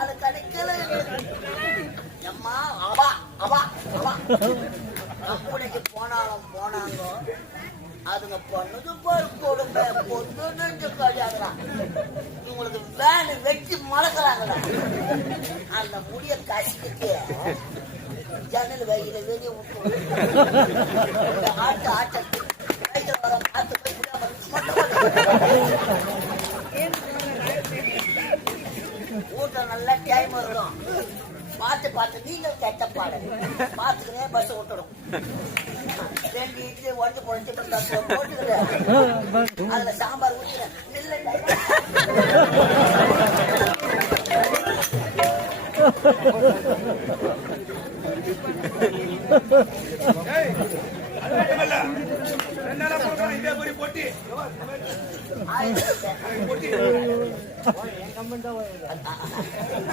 அது கிடைக்கல. அம்மா அவா அவா அவா கம்பெனிக்கு போனாங்க. அதுங்க பொண்ணுக்கு கொடுமை பொண்ணு கல்யாணம். இவங்களுக்கு வேலை வெட்டி மறக்கிறாங்களா? அந்த முடிய கசிக்கிட்டு ஜன்னல் வகையில வெளியே விட்டு ஆட்ட வர ஆட்டு ஊட்டம் நல்லா டைம் வரும். பார்த்து நீங்கள் கெட்ட பாடு பார்த்துக்கிறே பஸ் விட்டுடும். 2 இட்லி ஒன்று போட்டுக்கிறேன். அதுல சாம்பார் ஊற்றுறேன்.